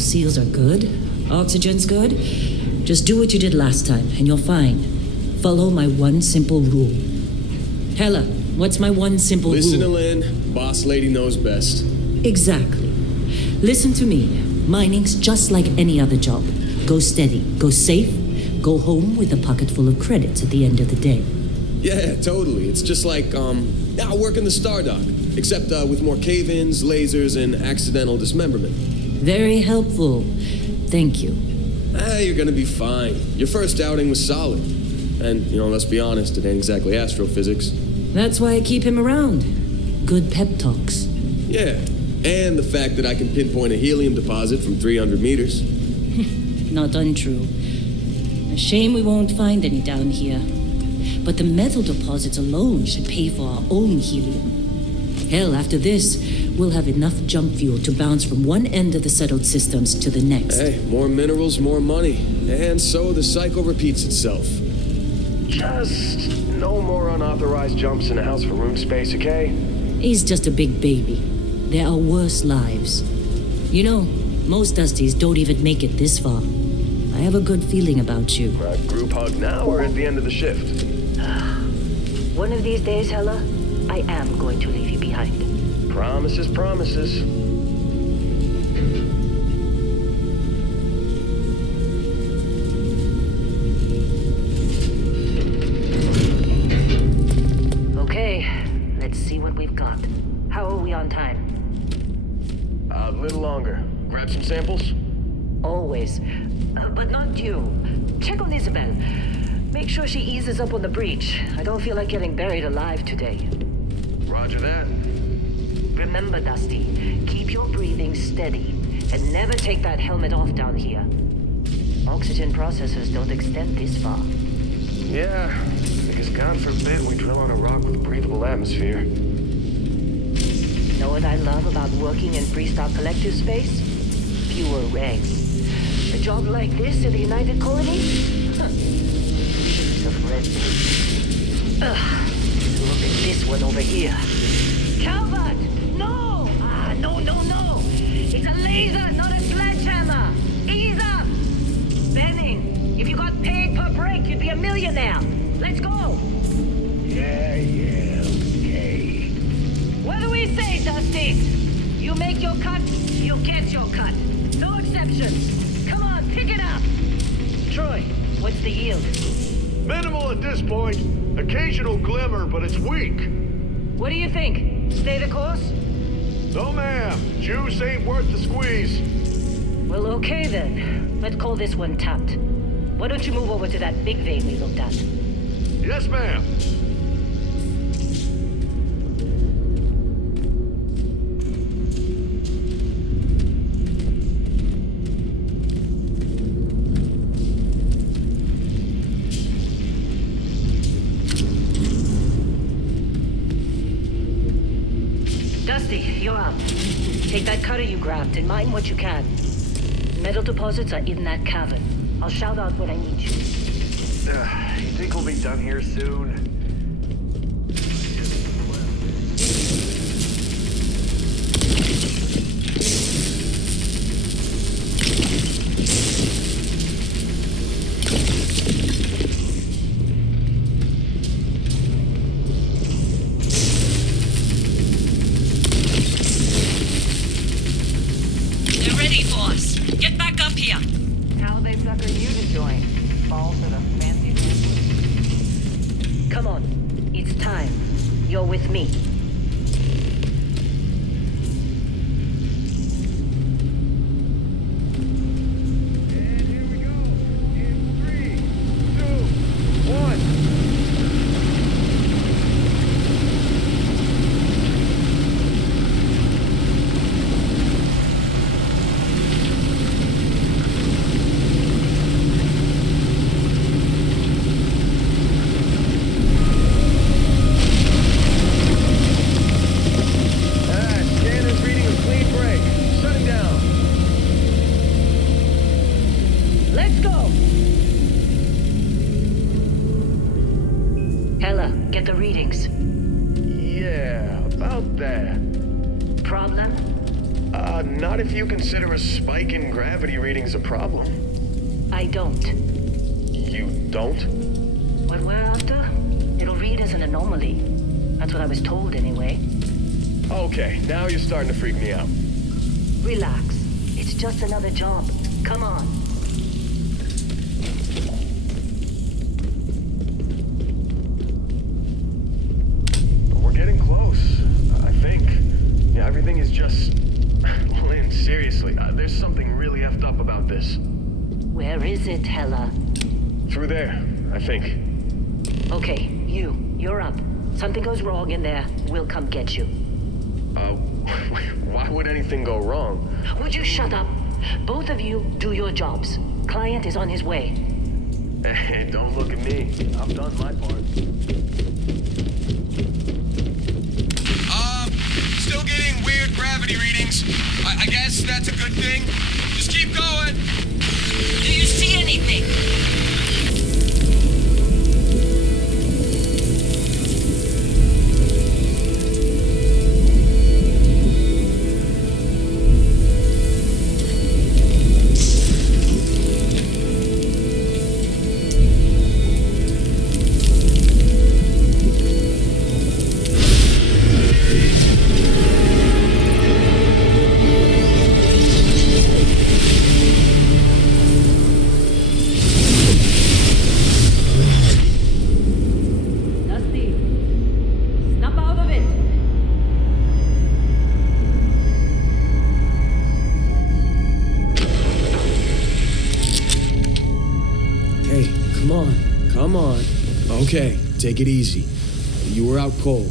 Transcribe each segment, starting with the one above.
Seals are good. Oxygen's good. Just do what you did last time, and you're fine. Follow my one simple rule. Hella, what's my one simple Listen rule? to Lynn. Boss lady knows best. Exactly. Listen to me. Mining's just like any other job. Go steady, go safe, go home with a pocket full of credits at the end of the day. Yeah, totally. It's just like, working the Star Dock. Except with more cave-ins, lasers, and accidental dismemberment. Very helpful. Thank you. You're gonna be fine. Your first outing was solid. And, let's be honest, it ain't exactly astrophysics. That's why I keep him around. Good pep talks. Yeah, and the fact that I can pinpoint a helium deposit from 300 meters. Not untrue. A shame we won't find any down here. But the metal deposits alone should pay for our own helium. Hell, after this, we'll have enough jump fuel to bounce from one end of the settled systems to the next. Hey, more minerals, more money. And so the cycle repeats itself. Just no more unauthorized jumps in the house for room space, okay? He's just a big baby. There are worse lives. Most Dusties don't even make it this far. I have a good feeling about you. Group hug now or at the end of the shift? One of these days, Hella, I am going to leave you behind. Promises, promises. Okay, let's see what we've got. How are we on time? A little longer. Grab some samples? Always. But not you. Check on Isabel. Make sure she eases up on the breach. I don't feel like getting buried alive today. Roger that. Remember, Dusty, keep your breathing steady and never take that helmet off down here. Oxygen processors don't extend this far. Yeah, because God forbid we drill on a rock with breathable atmosphere. Know what I love about working in Freestar Collective space? Fewer regs. A job like this in the United Colonies? Huh. Piece of red tape. Ugh. Look at this one over here. Calvert! No! No. It's a laser, not a sledgehammer. Ease up! Benning, if you got paid per break, you'd be a millionaire. Let's go! Yeah, okay. What do we say, Dusty? You make your cut, you get your cut. No exceptions. Come on, pick it up. Troy, what's the yield? Minimal at this point. Occasional glimmer, but it's weak. What do you think? Stay the course? No, ma'am. Juice ain't worth the squeeze. Well, okay then. Let's call this one tapped. Why don't you move over to that big vein we looked at? Yes, ma'am. Dusty, you're up. Take that cutter you grabbed and mine what you can. Metal deposits are in that cavern. I'll shout out when I need you. You think we'll be done here soon? They're ready for us. Get back up here. How they sucker you to join? Fall for the fancy dance? Come on. It's time. You're with me. And here we go. In 3, 2, 1. Scanner's reading a clean break. Shutting down. Let's go. Hella, get the readings. Yeah, about that. Problem? Not if you consider a spike in gravity readings a problem. I don't. You don't? What we're after, it'll read as an anomaly. That's what I was told anyway. Okay, now you're starting to freak me out. Relax. It's just another job. Come on. We're getting close, I think. Yeah, everything is just... Lynn, seriously, there's something really effed up about this. Where is it, Hella? Through there, I think. Okay, you're up. Something goes wrong in there, we'll come get you. Why would anything go wrong? Would you shut up? Both of you do your jobs. Client is on his way. Hey, don't look at me. I've done my part. Still getting weird gravity readings. I guess that's a good thing. Just keep going. Do you see anything? Come on. Okay, take it easy. You were out cold.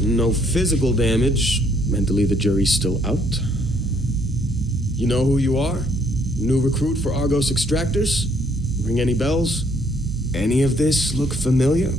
No physical damage. Mentally, the jury's still out. You know who you are? New recruit for Argos Extractors? Ring any bells? Any of this look familiar?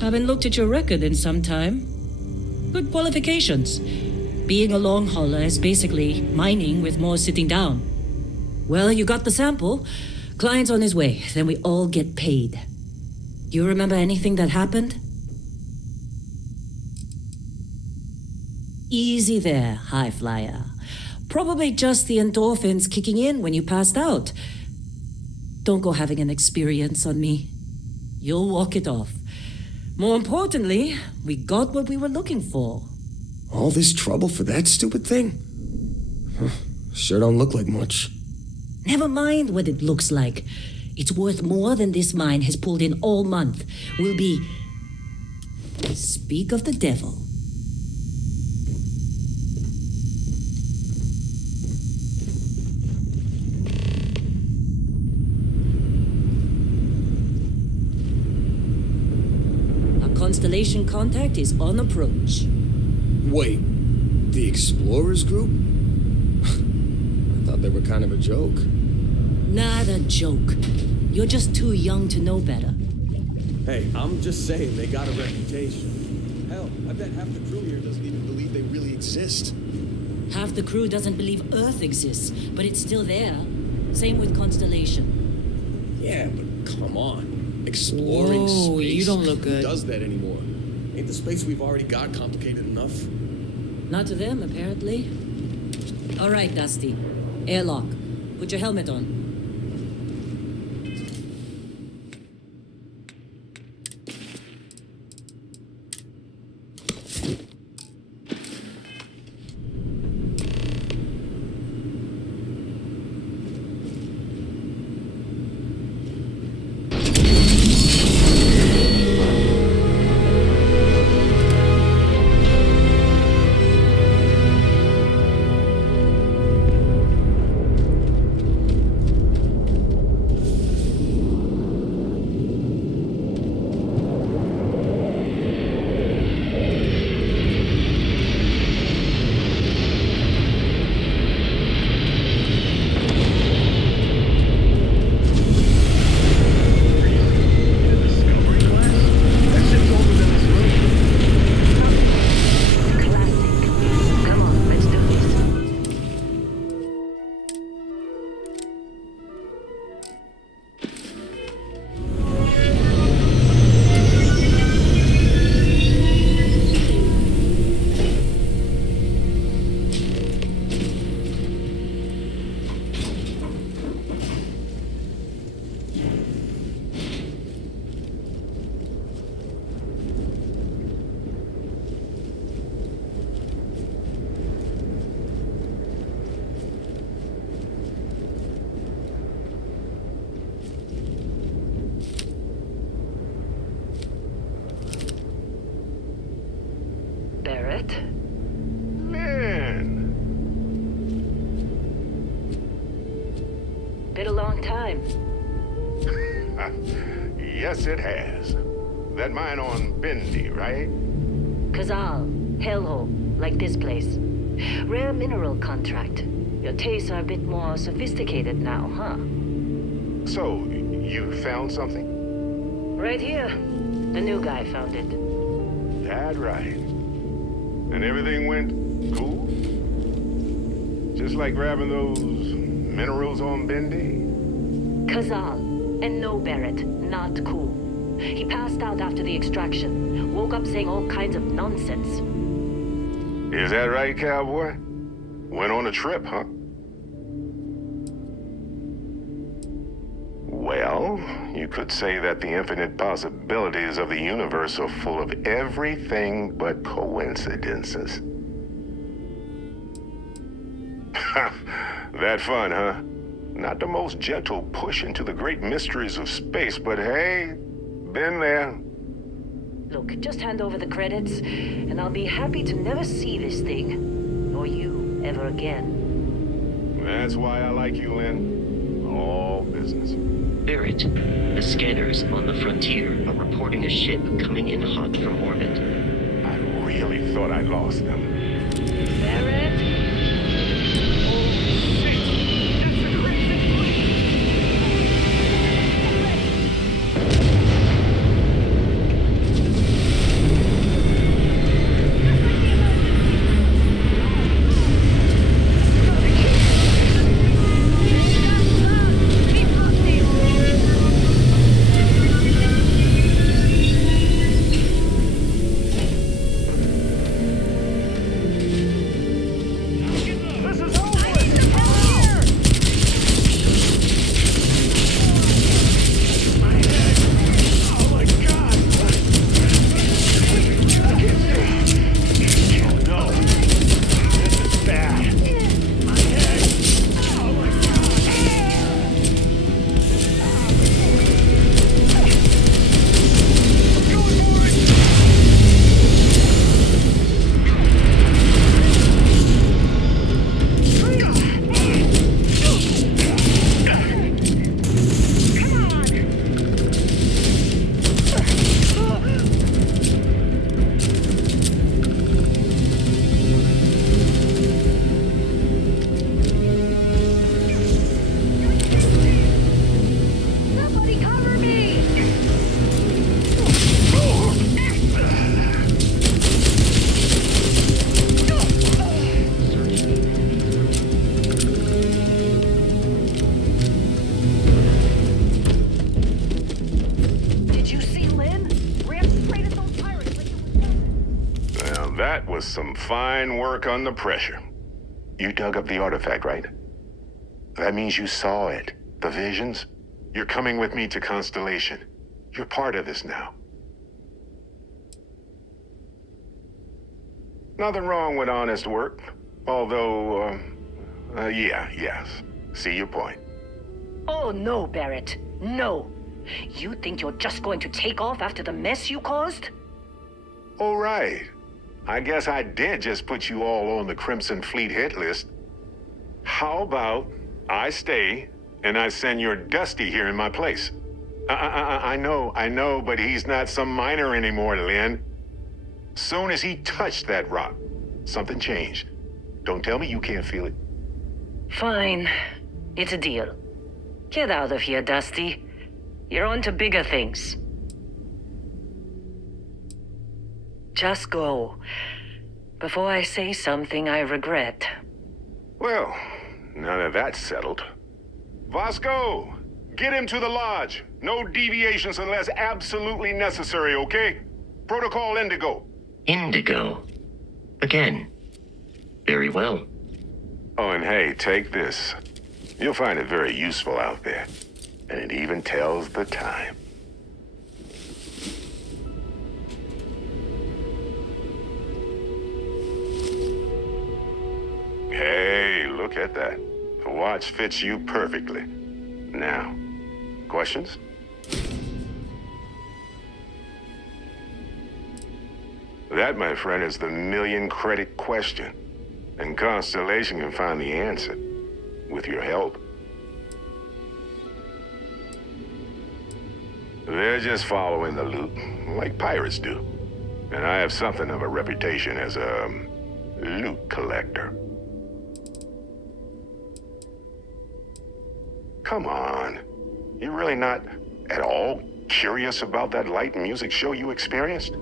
Haven't looked at your record in some time. Good qualifications. Being a long hauler is basically mining with more sitting down. Well, you got the sample. Client's on his way, then we all get paid. You remember anything that happened? Easy there, high flyer. Probably just the endorphins kicking in when you passed out. Don't go having an experience on me. You'll walk it off. More importantly, we got what we were looking for. All this trouble for that stupid thing? Sure don't look like much. Never mind what it looks like. It's worth more than this mine has pulled in all month. We'll be... Speak of the devil. Constellation contact is on approach. Wait, the Explorers group? I thought they were kind of a joke. Not a joke. You're just too young to know better. Hey, I'm just saying they got a reputation. Hell, I bet half the crew here doesn't even believe they really exist. Half the crew doesn't believe Earth exists, but it's still there. Same with Constellation. Yeah, but come on. Exploring space. You don't look good. Who does that anymore? Ain't the space we've already got complicated enough? Not to them, apparently. All right, Dusty. Airlock. Put your helmet on. Barrett. Lynn! Been a long time. Yes, it has. That mine on Bendy, right? Kazal, hellhole, like this place. Rare mineral contract. Your tastes are a bit more sophisticated now, huh? So, you found something? Right here. The new guy found it. That right. And everything went cool? Just like grabbing those minerals on Bendy? Kazal, and no Barrett, not cool. He passed out after the extraction. Woke up saying all kinds of nonsense. Is that right, cowboy? Went on a trip, huh? Well, you could say that the infinite possibilities of the universe are full of everything but coincidences. That fun, huh? Not the most gentle push into the great mysteries of space, but hey, been there. Look, just hand over the credits, and I'll be happy to never see this thing, or you, ever again. That's why I like you, Lynn. All business. Barrett, the scanners on the frontier are reporting a ship coming in hot from orbit. I really thought I lost them. Barrett? That was some fine work under pressure. You dug up the artifact, right? That means you saw it. The visions? You're coming with me to Constellation. You're part of this now. Nothing wrong with honest work. Although, yes. See your point. Oh, no, Barrett. No. You think you're just going to take off after the mess you caused? Oh, right. I guess I did just put you all on the Crimson Fleet hit list. How about I stay and I send your Dusty here in my place? I know, but he's not some miner anymore, Lynn. Soon as he touched that rock, something changed. Don't tell me you can't feel it. Fine. It's a deal. Get out of here, Dusty. You're on to bigger things. Just go. Before I say something I regret. Well, now that that's settled. Vasco, get him to the lodge. No deviations unless absolutely necessary, okay? Protocol Indigo. Indigo. Again. Very well. Oh, and hey, take this. You'll find it very useful out there. And it even tells the time. Hey, look at that. The watch fits you perfectly. Now, questions? That, my friend, is the million-credit question. And Constellation can find the answer. With your help. They're just following the loot, like pirates do. And I have something of a reputation as a loot collector. Come on. You're really not at all curious about that light and music show you experienced?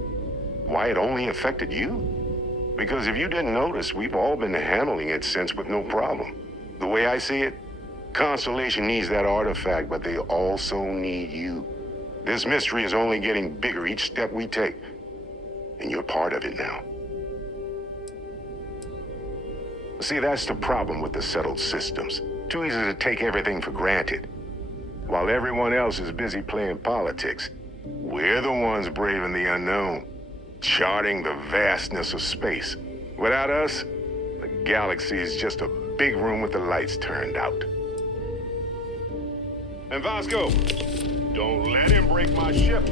Why it only affected you? Because if you didn't notice, we've all been handling it since with no problem. The way I see it, Constellation needs that artifact, but they also need you. This mystery is only getting bigger each step we take. And you're part of it now. See, that's the problem with the settled systems. Too easy to take everything for granted. While everyone else is busy playing politics, we're the ones braving the unknown, charting the vastness of space. Without us, the galaxy is just a big room with the lights turned out. And Vasco, don't let him break my ship.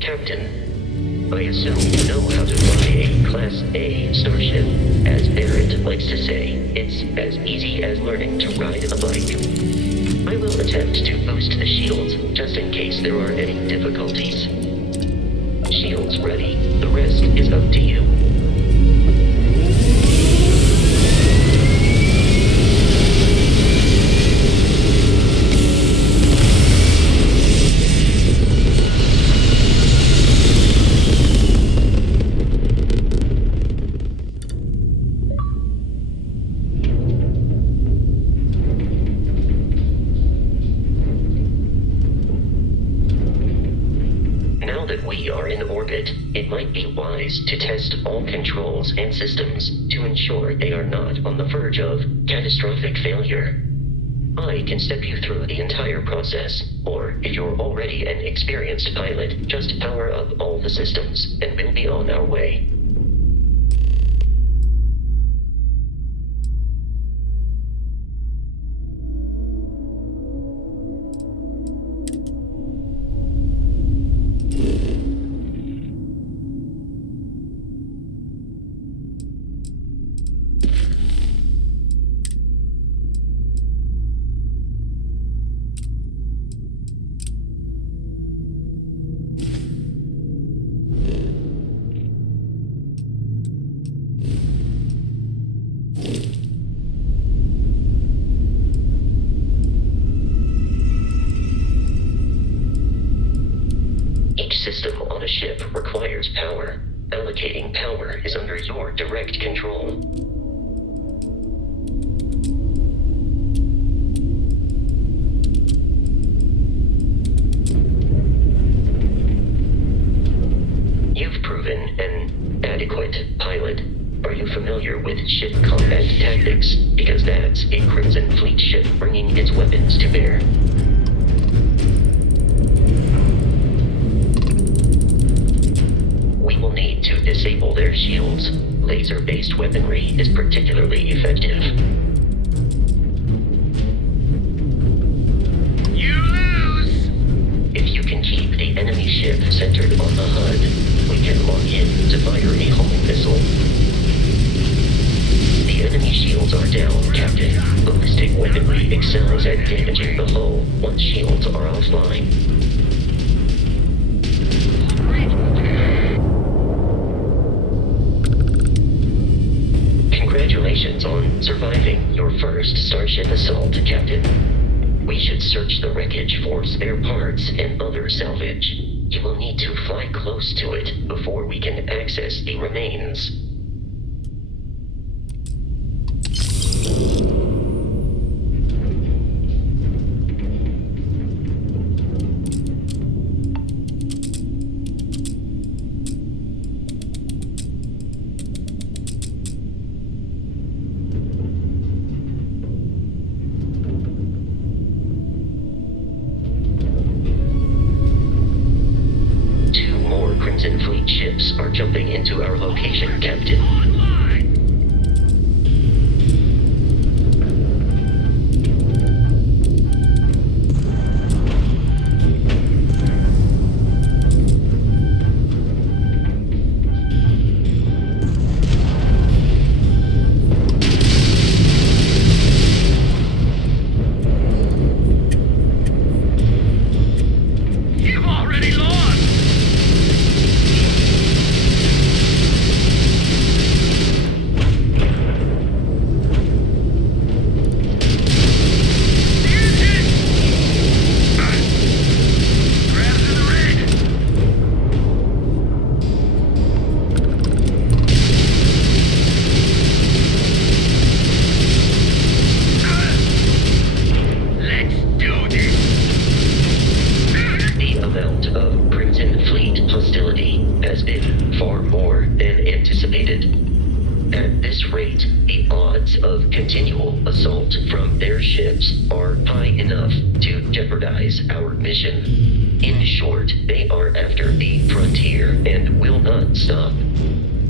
Captain, I assume you know how to fly a Class A starship. As Barrett likes to say, it's as easy as learning to ride a bike. I will attempt to boost the shields, just in case there are any difficulties. Shields ready. The rest is up to you. It might be wise to test all controls and systems to ensure they are not on the verge of catastrophic failure. I can step you through the entire process, or if you're already an experienced pilot, just power up all the systems and we'll be on our way. System on a ship requires power. Allocating power is under your direct control. You've proven an adequate pilot. Are you familiar with ship combat tactics? Because that's a Crimson Fleet ship bringing its weapons to bear. Need to disable their shields. Laser-based weaponry is particularly effective. You lose! If you can keep the enemy ship centered on the HUD, we can lock in to fire a homing missile. The enemy shields are down, Captain. Ballistic weaponry excels at damaging the hull once shields are offline. Congratulations on surviving your first Starship assault, Captain. We should search the wreckage for spare parts and other salvage. You will need to fly close to it before we can access the remains. Crimson Fleet ships are jumping into our location, Captain. Our mission. In short, they are after the frontier and will not stop.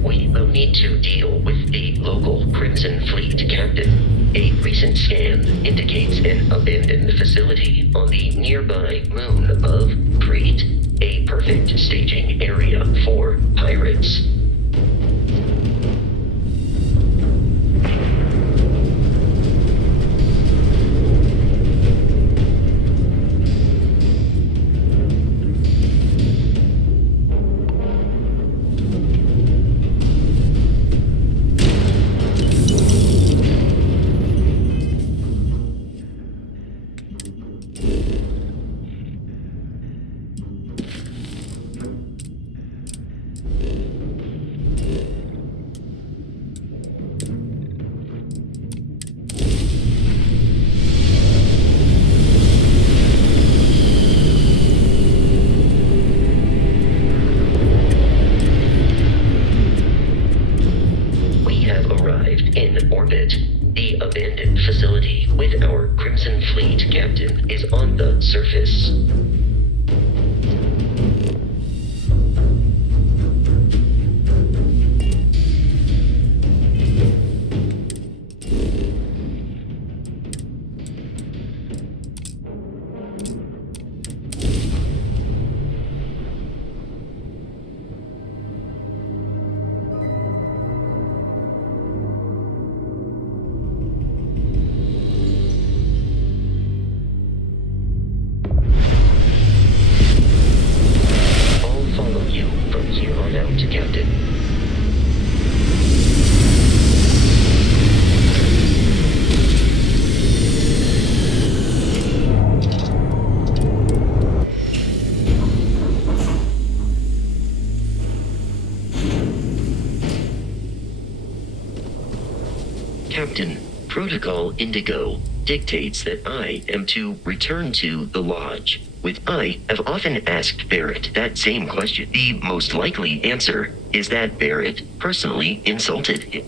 We will need to deal with the local Crimson Fleet captain. A recent scan indicates an abandoned facility on the nearby moon of Crete, a perfect staging area for pirates. The abandoned facility with our Crimson Fleet captain is on the surface. Captain, Protocol Indigo dictates that I am to return to the Lodge. With I have often asked Barrett that same question. The most likely answer is that Barrett personally insulted him.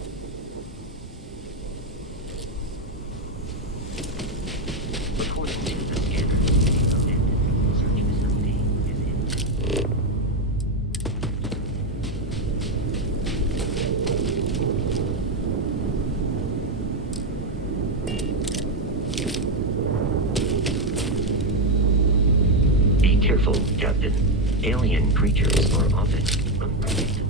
Careful, Captain. Alien creatures are often unpredictable.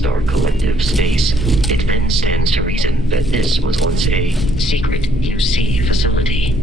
star collective space, it then stands to reason that this was once a secret UC facility.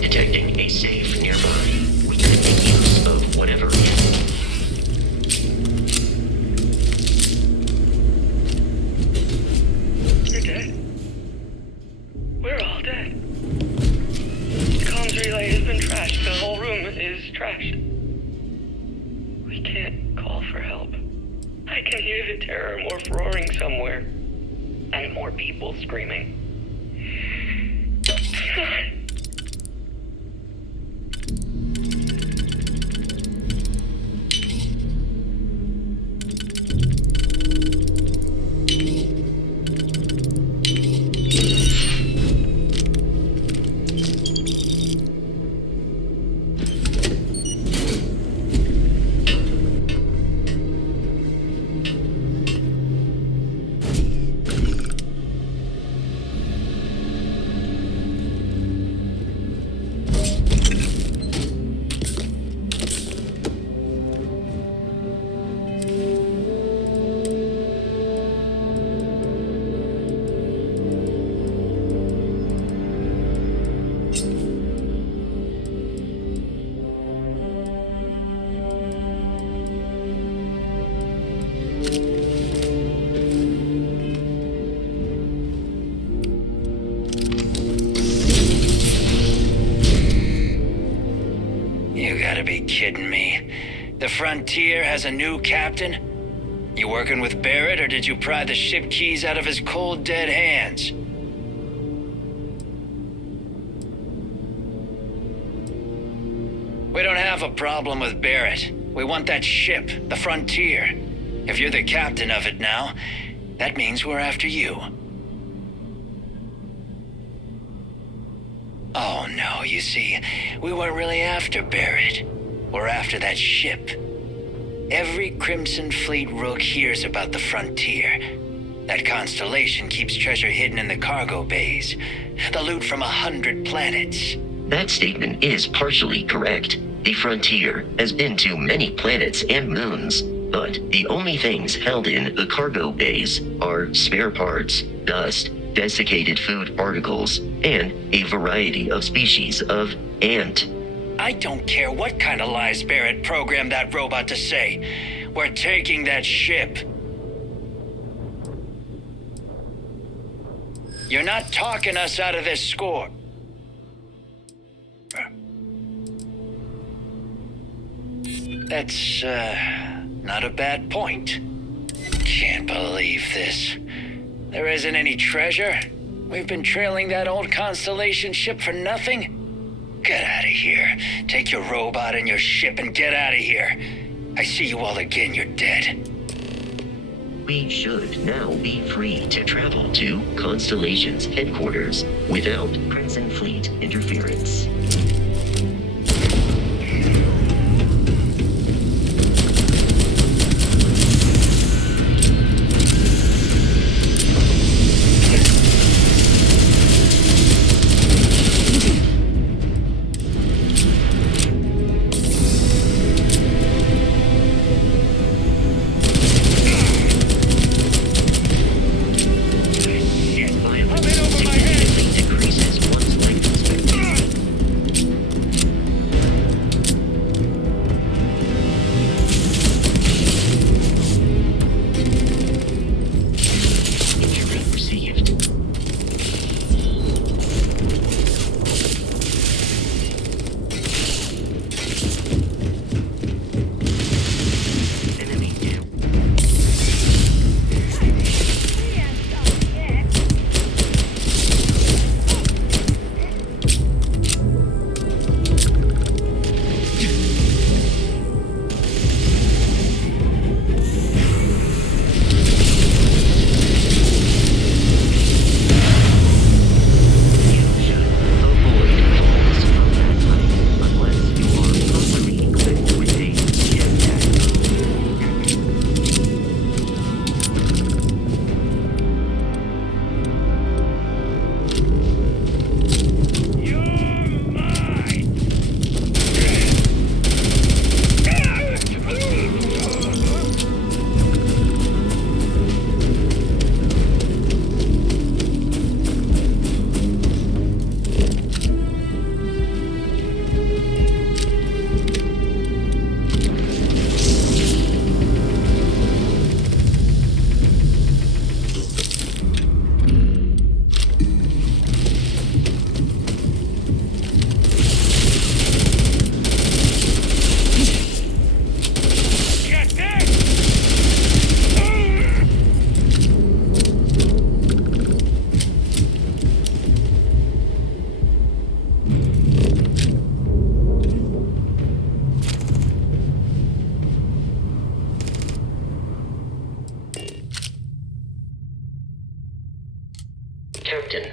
Detecting a safe nearby. We could make use of whatever. You're dead. We're all dead. The comms relay has been trashed. The whole room is trashed. We can't call for help. I can hear the terror morph roaring somewhere. And more people screaming. kidding me? The Frontier has a new captain? You working with Barrett, or did you pry the ship keys out of his cold, dead hands? We don't have a problem with Barrett. We want that ship, the Frontier. If you're the captain of it now, that means we're after you. Oh no, you see, we weren't really after Barrett. We're after that ship. Every Crimson Fleet rook hears about the Frontier. That constellation keeps treasure hidden in the cargo bays. The loot from 100 planets. That statement is partially correct. The Frontier has been to many planets and moons, but the only things held in the cargo bays are spare parts, dust, desiccated food particles, and a variety of species of ant. I don't care what kind of lies Barrett programmed that robot to say. We're taking that ship. You're not talking us out of this score. That's, not a bad point. Can't believe this. There isn't any treasure? We've been trailing that old Constellation ship for nothing? Get out of here. Take your robot and your ship and get out of here. I see you all again, you're dead. We should now be free to travel to Constellation's headquarters without Crimson Fleet interference. Captain,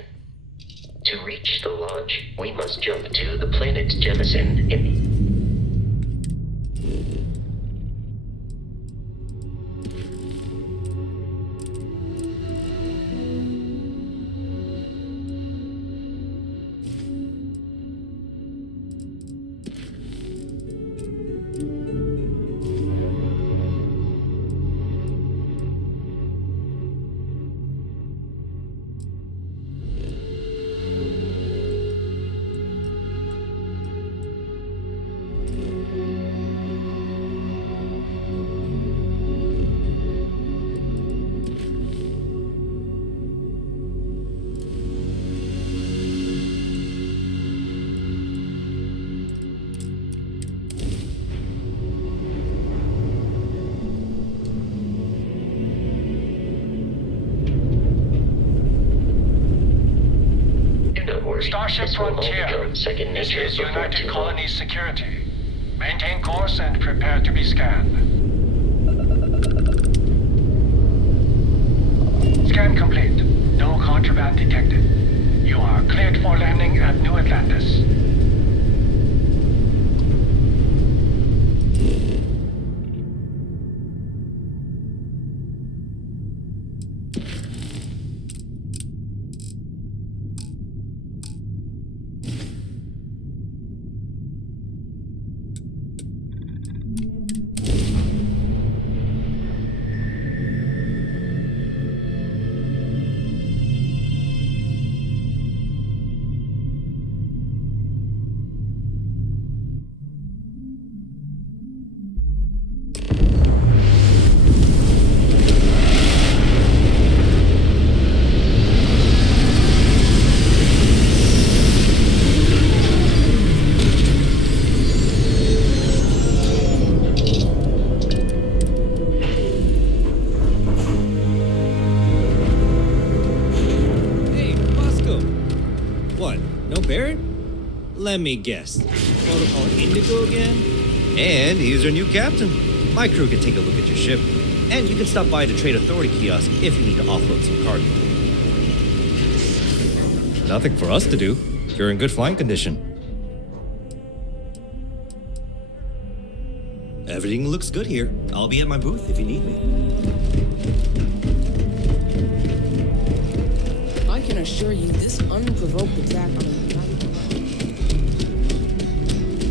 to reach the lodge, we must jump to the planet Jemison in worry. Starship This will all Frontier. become second This nature is before United too long. Colonies security. Maintain course and prepare to be scanned. Scan complete. No contraband detected. You are cleared for landing at New Atlantis. Let me guess. Protocol Indigo again? And he's our new captain. My crew can take a look at your ship. And you can stop by the Trade Authority kiosk if you need to offload some cargo. Nothing for us to do. You're in good flying condition. Everything looks good here. I'll be at my booth if you need me. I can assure you this unprovoked attack on the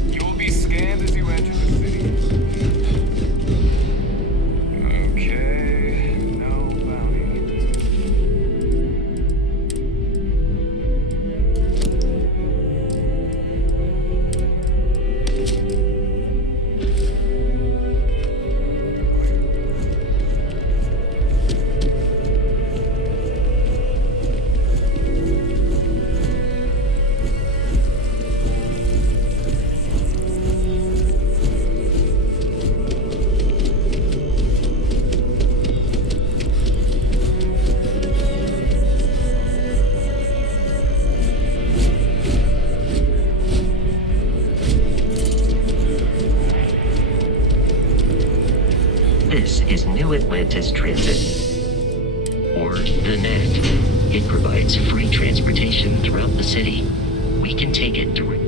You will be scanned as you enter the city. Okay, no bounty. This is New Atlantis Transit, or the Net. It provides free transportation throughout the city. We can take it direct.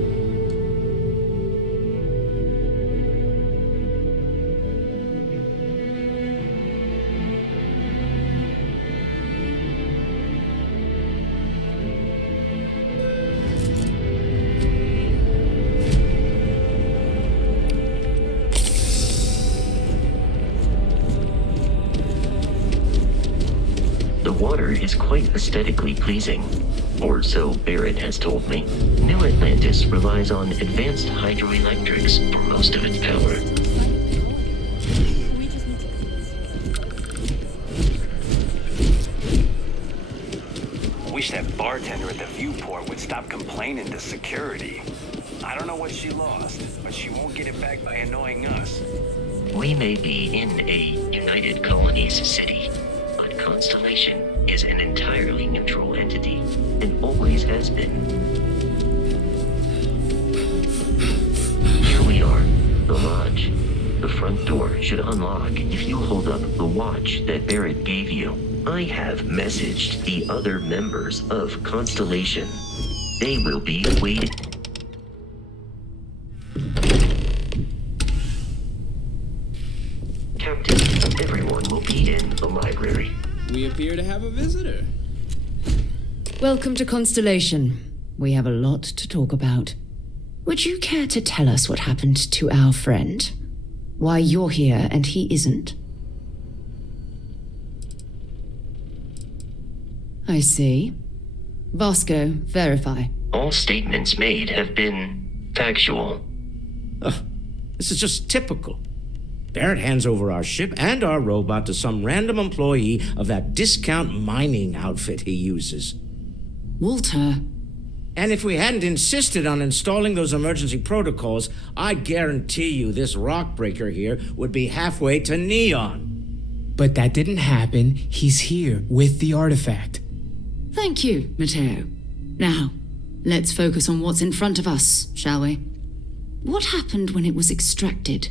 The water is quite aesthetically pleasing, or so Barrett has told me. New Atlantis relies on advanced hydroelectrics for most of its power. I wish that bartender at the viewport would stop complaining to security. I don't know what she lost, but she won't get it back by annoying us. We may be in a United Colonies city, but Constellation is an entirely neutral entity, and always has been. Here we are, the lodge. The front door should unlock if you hold up the watch that Barrett gave you. I have messaged the other members of Constellation. They will be waiting. Captain, everyone will be in the library. We appear to have a visitor. Welcome to Constellation. We have a lot to talk about. Would you care to tell us what happened to our friend? Why you're here and he isn't? I see. Vasco, verify. All statements made have been factual. This is just typical. Barrett hands over our ship and our robot to some random employee of that discount mining outfit he uses. Walter. And if we hadn't insisted on installing those emergency protocols, I guarantee you this rock breaker here would be halfway to Neon. But that didn't happen. He's here with the artifact. Thank you, Matteo. Now, let's focus on what's in front of us, shall we? What happened when it was extracted?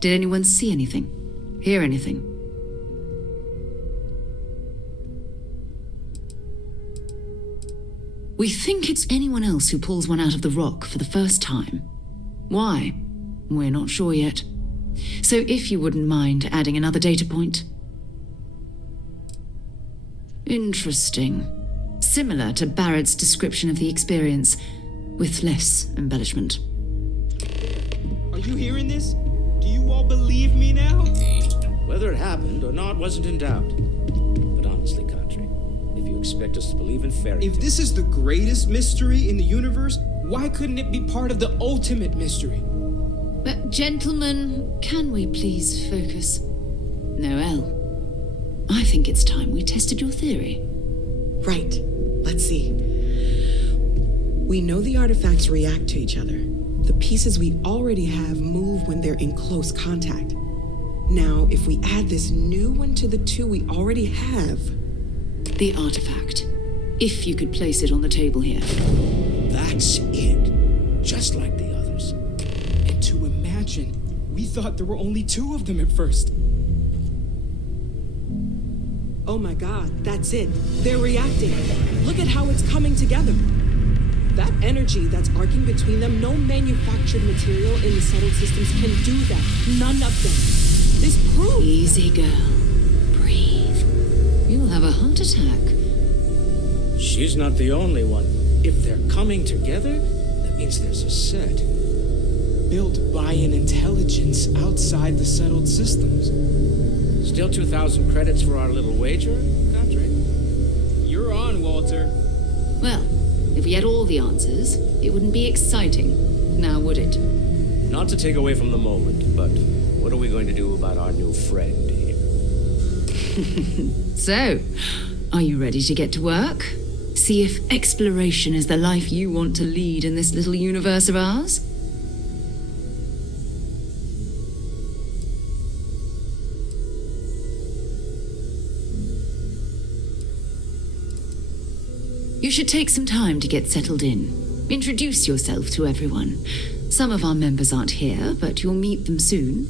Did anyone see anything? Hear anything? We think it's anyone else who pulls one out of the rock for the first time. Why? We're not sure yet. So if you wouldn't mind adding another data point. Interesting. Similar to Barrett's description of the experience, with less embellishment. Are you hearing this? Do you all believe me now? Whether it happened or not wasn't in doubt. But honestly, Country, if you expect us to believe in fairy If this is the greatest mystery in the universe, why couldn't it be part of the ultimate mystery? But gentlemen, can we please focus? Noelle, I think it's time we tested your theory. Right. Let's see. We know the artifacts react to each other. The pieces we already have move when they're in close contact. Now, if we add this new one to the two we already have... The artifact. If you could place it on the table here. That's it. Just like the others. And to imagine, we thought there were only 2 of them at first. Oh my god, that's it. They're reacting. Look at how it's coming together. That energy that's arcing between them, no manufactured material in the settled systems can do that. None of them. This proves... Easy, girl. Breathe. You'll have a heart attack. She's not the only one. If they're coming together, that means there's a set. Built by an intelligence outside the settled systems. Still 2,000 credits for our little wager, Country? You're on, Walter. Well, if we had all the answers, it wouldn't be exciting. Now, would it? Not to take away from the moment, but what are we going to do about our new friend here? So, are you ready to get to work? See if exploration is the life you want to lead in this little universe of ours? You should take some time to get settled in. Introduce yourself to everyone. Some of our members aren't here, but you'll meet them soon.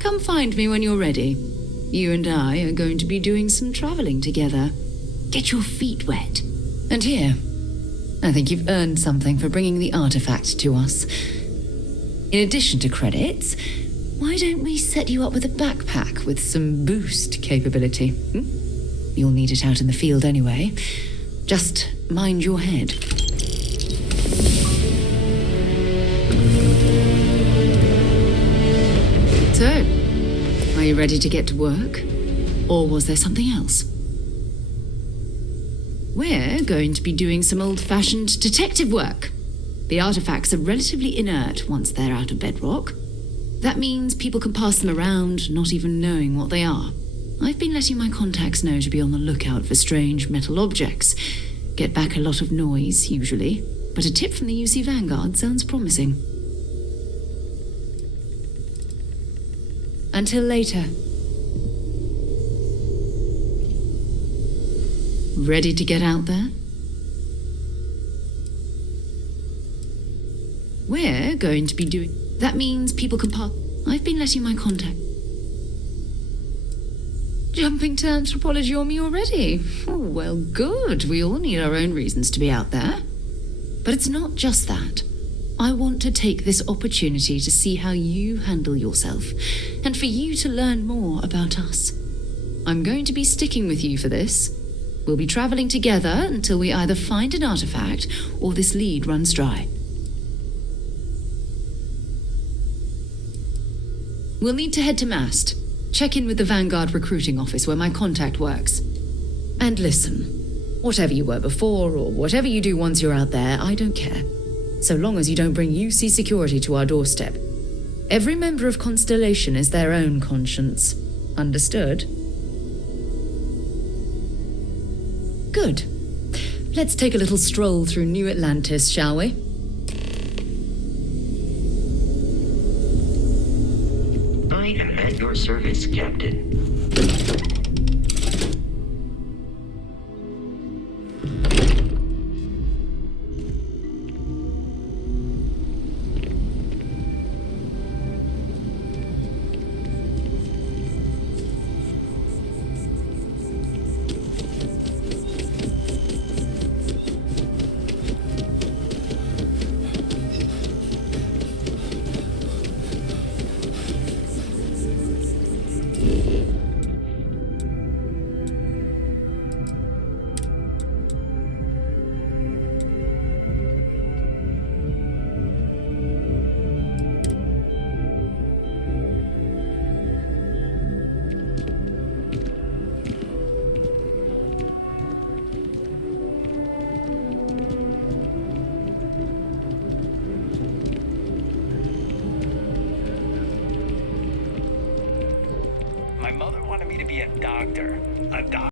Come find me when you're ready. You and I are going to be doing some traveling together. Get your feet wet. And here, I think you've earned something for bringing the artifact to us. In addition to credits, why don't we set you up with a backpack with some boost capability? You'll need it out in the field anyway. Just mind your head. So, are you ready to get to work? Or was there something else? We're going to be doing some old-fashioned detective work. The artifacts are relatively inert once they're out of bedrock. That means people can pass them around, not even knowing what they are. I've been letting my contacts know to be on the lookout for strange metal objects. Get back a lot of noise, usually, but a tip from the UC Vanguard sounds promising. Until later. Ready to get out there? We're going to be doing... That means people can pass... I've been letting my contact... Jumping to anthropology on me already? Oh, well, good. We all need our own reasons to be out there. But it's not just that. I want to take this opportunity to see how you handle yourself, and for you to learn more about us. I'm going to be sticking with you for this. We'll be traveling together until we either find an artifact or this lead runs dry. We'll need to head to Mast. Check in with the Vanguard recruiting office where my contact works. And listen, whatever you were before or whatever you do once you're out there, I don't care. So long as you don't bring UC security to our doorstep. Every member of Constellation is their own conscience. Understood? Good. Let's take a little stroll through New Atlantis, shall we? I am at your service, Captain. doctor. A doctor.